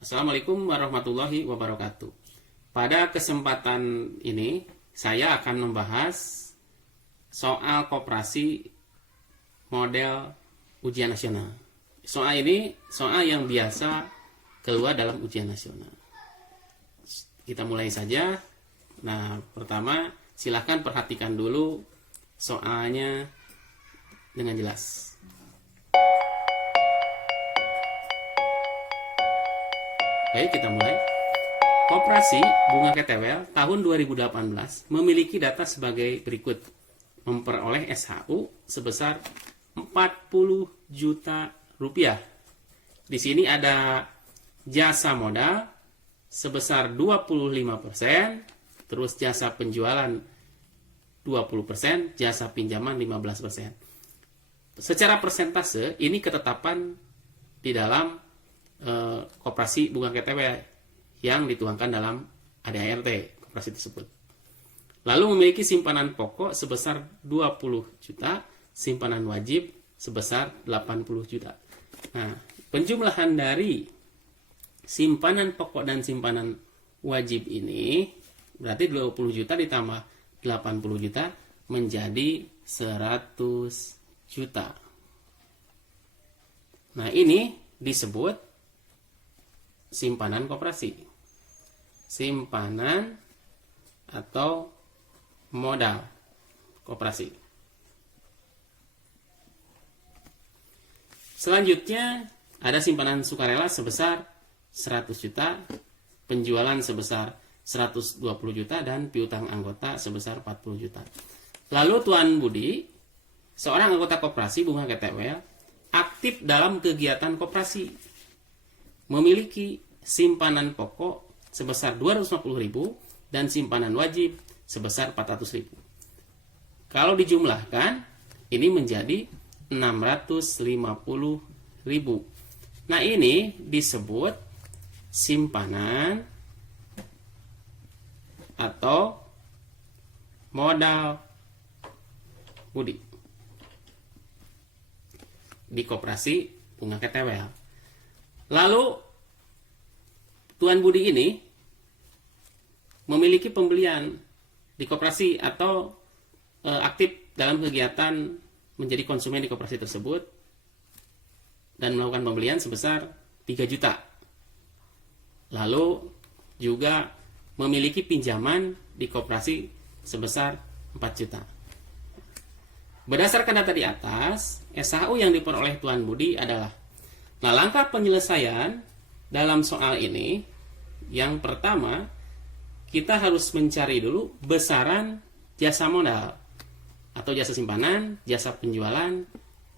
Assalamualaikum warahmatullahi wabarakatuh. Pada kesempatan ini, saya akan membahas soal koperasi model ujian nasional. Soal ini soal yang biasa keluar dalam ujian nasional. Kita mulai saja. Nah, pertama, silahkan perhatikan dulu soalnya dengan jelas. Oke, kita mulai. Koperasi Bunga Ketewel tahun 2018 memiliki data sebagai berikut. Memperoleh SHU sebesar 40 juta rupiah. Di sini ada jasa modal sebesar 25%, terus jasa penjualan 20%, jasa pinjaman 15%. Secara persentase, ini ketetapan di dalam koperasi Bunga Ketewel yang dituangkan dalam ADART koperasi tersebut. Lalu memiliki simpanan pokok sebesar 20 juta, simpanan wajib sebesar 80 juta. Nah, penjumlahan dari simpanan pokok dan simpanan wajib ini berarti 20 juta ditambah 80 juta menjadi 100 juta. Nah, ini disebut simpanan koperasi, simpanan atau modal koperasi. Selanjutnya ada simpanan sukarela sebesar 100 juta, penjualan sebesar 120 juta, dan piutang anggota sebesar 40 juta. Lalu Tuan Budi, seorang anggota koperasi Bunga Ketewel, aktif dalam kegiatan koperasi, memiliki simpanan pokok sebesar 250.000 dan simpanan wajib sebesar 400.000. Kalau dijumlahkan, ini menjadi 650.000. Nah, ini disebut simpanan atau modal Budi di koperasi Bunga Ketewel. Lalu Tuan Budi ini memiliki pembelian di koperasi atau aktif dalam kegiatan menjadi konsumen di koperasi tersebut dan melakukan pembelian sebesar 3 juta. Lalu juga memiliki pinjaman di koperasi sebesar 4 juta. Berdasarkan data di atas, SHU yang diperoleh Tuan Budi adalah, nah, langkah penyelesaian dalam soal ini, yang pertama, kita harus mencari dulu besaran jasa modal atau jasa simpanan, jasa penjualan,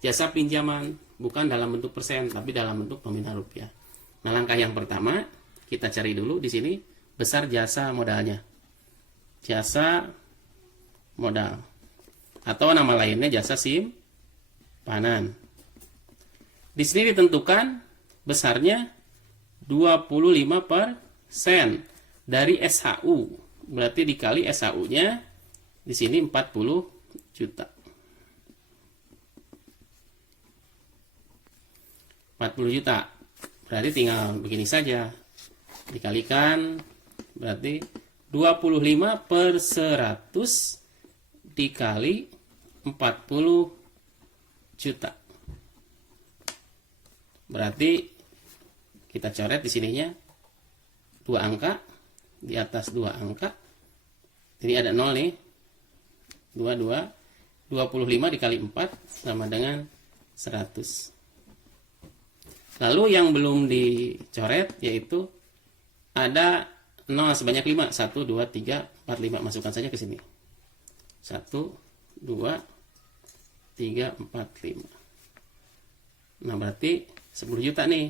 jasa pinjaman, bukan dalam bentuk persen, tapi dalam bentuk nominal rupiah. Nah, langkah yang pertama, kita cari dulu di sini besar jasa modalnya. Jasa modal. Atau nama lainnya jasa simpanan. Di sini ditentukan besarnya 25% dari SHU. Berarti dikali SHU-nya di sini 40 juta. 40 juta. Berarti tinggal begini saja. Dikalikan berarti 25 per 100 dikali 40 juta. Berarti kita coret di sininya 2 angka, di atas 2 angka. Ini ada 0 nih. 25 dikali 4 sama dengan 100. Lalu yang belum dicoret yaitu ada 0 sebanyak 5. 1, 2, 3, 4, 5. Masukkan saja ke sini. 1, 2, 3, 4, 5. Nah, berarti 10 juta nih.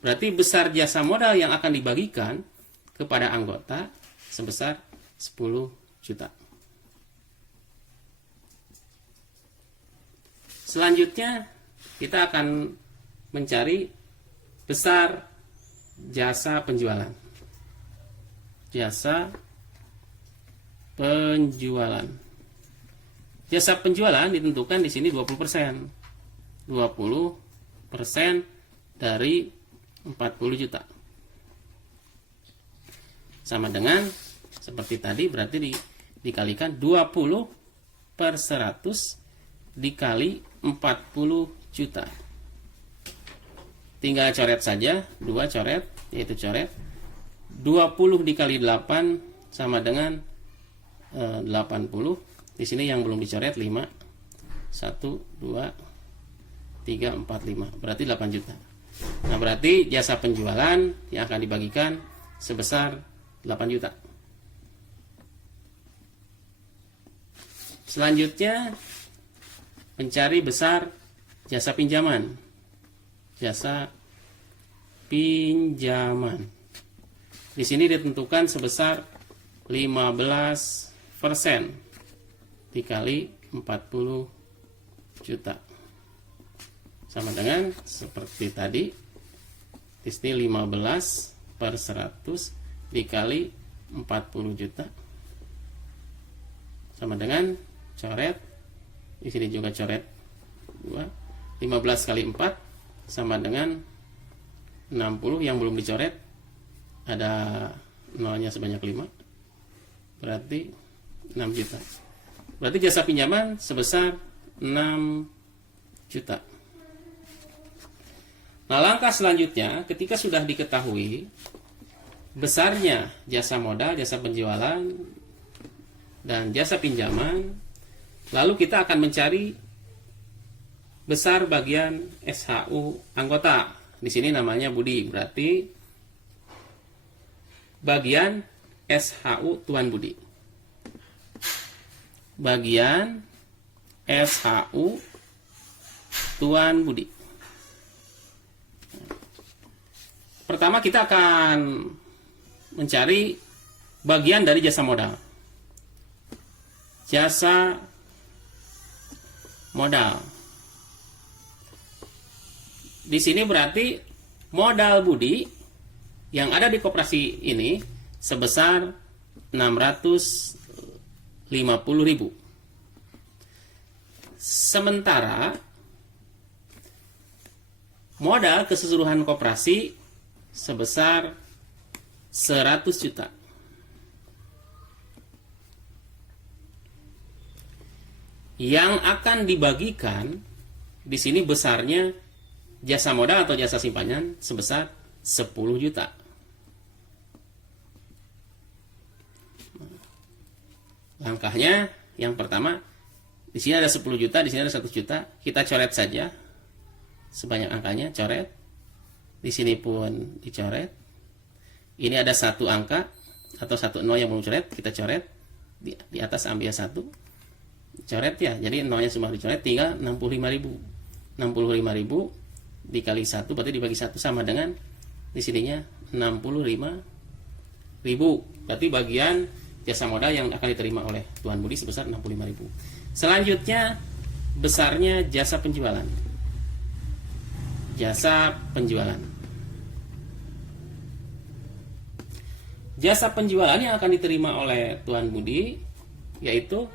Berarti besar jasa modal yang akan dibagikan kepada anggota sebesar 10 juta. Selanjutnya kita akan mencari besar jasa penjualan. Jasa penjualan. Jasa penjualan ditentukan di sini 20%. 20% dari 40 juta. sama dengan seperti tadi, berarti dikalikan 20 per 100 dikali 40 juta. Tinggal coret saja, 2 coret, yaitu coret 20 dikali 8 sama dengan 80. Di sini yang belum dicoret 5, 1, 2, 3, 4, 5, berarti 8 juta. Nah, berarti jasa penjualan yang akan dibagikan sebesar 8 juta. Selanjutnya, mencari besar jasa pinjaman. Jasa pinjaman. Di sini ditentukan sebesar 15% dikali 40 juta. Sama dengan seperti tadi. Di sini 15 per 100 dikali 40 juta. Sama dengan coret. Di sini juga coret 2. 15 kali 4 sama dengan 60. Yang belum dicoret ada nolnya sebanyak 5. Berarti 6 juta. Berarti jasa pinjaman sebesar 6 juta. Nah, langkah selanjutnya ketika sudah diketahui besarnya jasa modal, jasa penjualan, dan jasa pinjaman, lalu kita akan mencari besar bagian SHU anggota. Di sini namanya Budi, berarti bagian SHU Tuan Budi. Bagian SHU Tuan Budi. Pertama kita akan mencari bagian dari jasa modal. Jasa modal. Di sini berarti modal Budi yang ada di koperasi ini sebesar 650.000. Sementara modal keseluruhan koperasi sebesar 100 juta. Yang akan dibagikan di sini besarnya jasa modal atau jasa simpanan sebesar 10 juta. Langkahnya yang pertama, di sini ada 10 juta, di sini ada 100 juta. Kita coret saja sebanyak angkanya, coret. Di sini pun dicoret. Ini ada satu angka atau satu nol yang belum coret, kita coret. Di atas ambil 1. Coret ya, jadi nolnya semua dicoret, tinggal 65.000. 65.000 dikali 1 berarti dibagi 1 sama dengan di sininya 65.000. Berarti bagian jasa modal yang akan diterima oleh Tuan Budi sebesar 65.000. Selanjutnya besarnya jasa penjualan. Jasa penjualan. Jasa penjualan yang akan diterima oleh Tuan Budi yaitu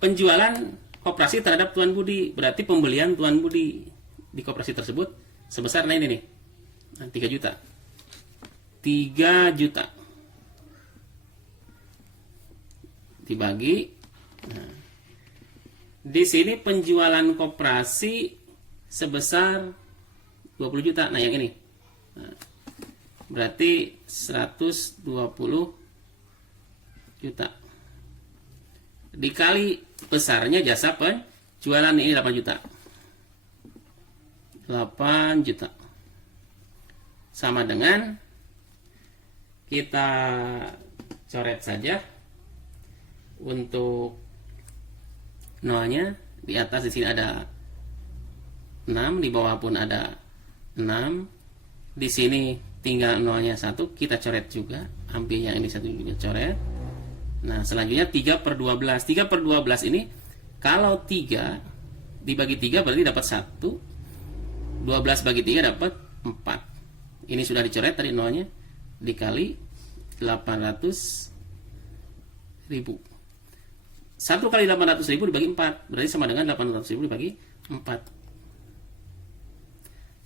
penjualan koperasi terhadap Tuan Budi, berarti pembelian Tuan Budi di koperasi tersebut sebesar, nah ini nih, 3 juta. 3 juta dibagi. Nah, di sini penjualan koperasi sebesar 20 juta. Nah, yang ini. Nah, berarti 120 juta. Dikali besarnya jasa penjualan ini 8 juta. 8 juta. Sama dengan kita coret saja untuk nolnya. Di atas di sini ada 6, di bawah pun ada 6. Di sini tinggal nolnya 1, kita coret juga, ambil yang ini 1 juga coret. Nah, selanjutnya 3 per 12. 3 per 12 ini kalau 3 dibagi 3 berarti dapat 1. 12 bagi 3 dapat 4. Ini sudah dicoret tadi nolnya, dikali 800.000. 1 kali 800.000 dibagi 4 berarti sama dengan 800.000 dibagi 4.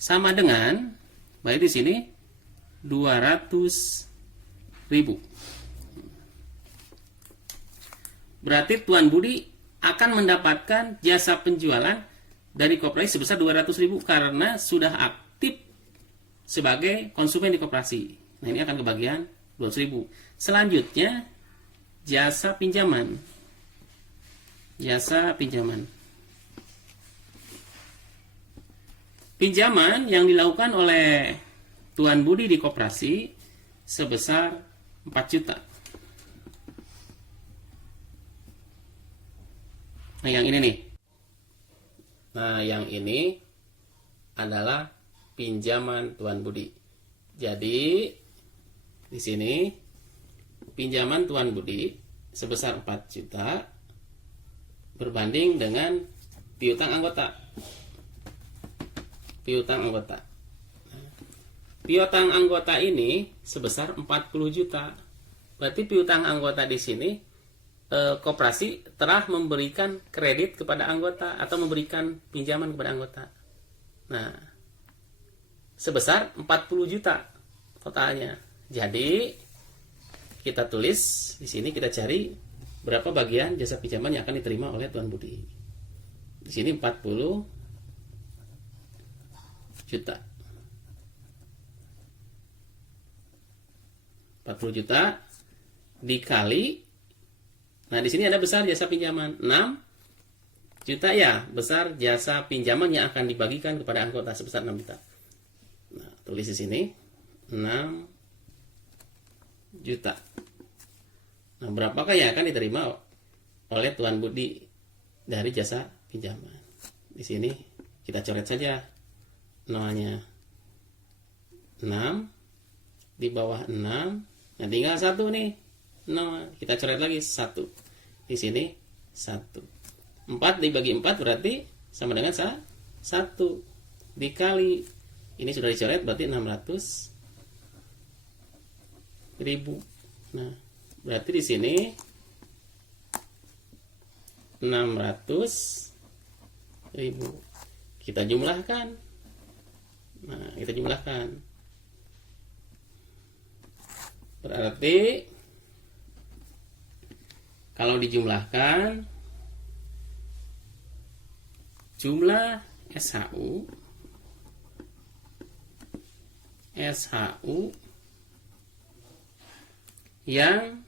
Sama dengan, baik di sini 200.000 Berarti Tuan Budi akan mendapatkan jasa penjualan dari koperasi sebesar 200.000 karena sudah aktif sebagai konsumen di koperasi. Nah, ini akan kebagian 200.000. Selanjutnya, jasa pinjaman. Jasa pinjaman. Pinjaman yang dilakukan oleh Tuan Budi di koperasi sebesar 4 juta. Nah, yang ini nih. Nah, yang ini adalah pinjaman Tuan Budi. Jadi, di sini pinjaman Tuan Budi sebesar 4 juta berbanding dengan piutang anggota. Piutang anggota. Piutang anggota ini sebesar 40 juta. Berarti piutang anggota di sini koperasi telah memberikan kredit kepada anggota atau memberikan pinjaman kepada anggota. Nah, sebesar 40 juta totalnya. Jadi kita tulis di sini, kita cari berapa bagian jasa pinjaman yang akan diterima oleh Tuan Budi. Di sini 40 juta. 40 juta dikali, nah di sini ada besar jasa pinjaman 6 juta ya, besar jasa pinjaman yang akan dibagikan kepada anggota sebesar 6 juta. Nah, tulis di sini 6 juta. Nah, berapakah yang akan diterima oleh Tuan Budi dari jasa pinjaman? Di sini kita coret saja nolnya 6, di bawah 6. Nah, tinggal 1 nih. 0. Kita coret lagi 1. Di sini 1. 4 dibagi 4 berarti sama dengan 1. Dikali, ini sudah dicoret berarti 600.000. Nah, berarti di sini 600.000. Kita jumlahkan. Nah, kita jumlahkan. Berarti kalau dijumlahkan jumlah SHU yang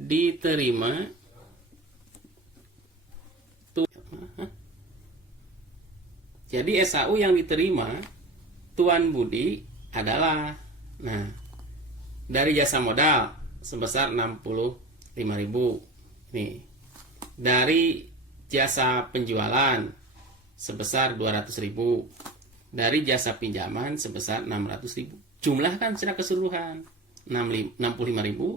diterima jadi SHU yang diterima Tuan Budi adalah, nah, dari jasa modal sebesar 65.000. Nih. Dari jasa penjualan sebesar 200.000. Dari jasa pinjaman sebesar 600.000. Jumlahkan secara keseluruhan 65.000,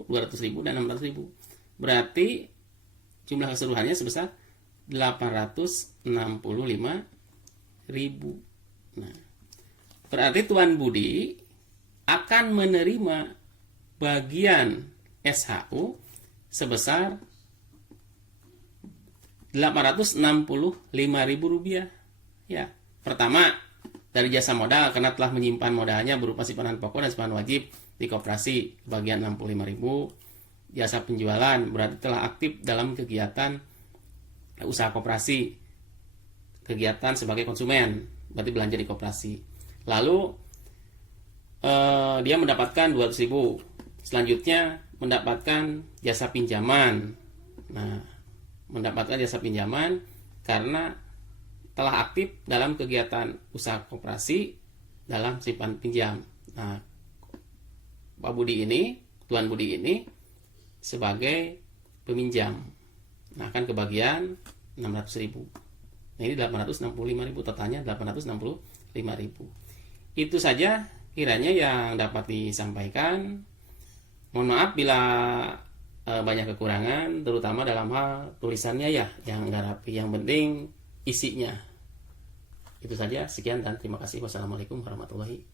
200.000 dan 600.000. Berarti jumlah keseluruhannya sebesar 865.000. Nah, berarti Tuan Budi akan menerima bagian SHU sebesar Rp865.000. Ya, pertama dari jasa modal karena telah menyimpan modalnya berupa simpanan pokok dan simpanan wajib di koperasi bagian 65.000. Jasa penjualan berarti telah aktif dalam kegiatan usaha koperasi, kegiatan sebagai konsumen, berarti belanja di koperasi. Lalu dia mendapatkan 200.000. Selanjutnya mendapatkan jasa pinjaman. Nah, mendapatkan jasa pinjaman karena telah aktif dalam kegiatan usaha koperasi dalam simpan pinjam. Nah, Pak Budi ini, Tuan Budi ini sebagai peminjam. Nah, akan kebagian 600.000. Nah, ini 865.000, totalnya 865.000. Itu saja kiranya yang dapat disampaikan. Mohon maaf bila banyak kekurangan, terutama dalam hal tulisannya ya, yang nggak rapi. Yang penting isinya. Itu saja, sekian dan terima kasih. Wassalamualaikum warahmatullahi wabarakatuh.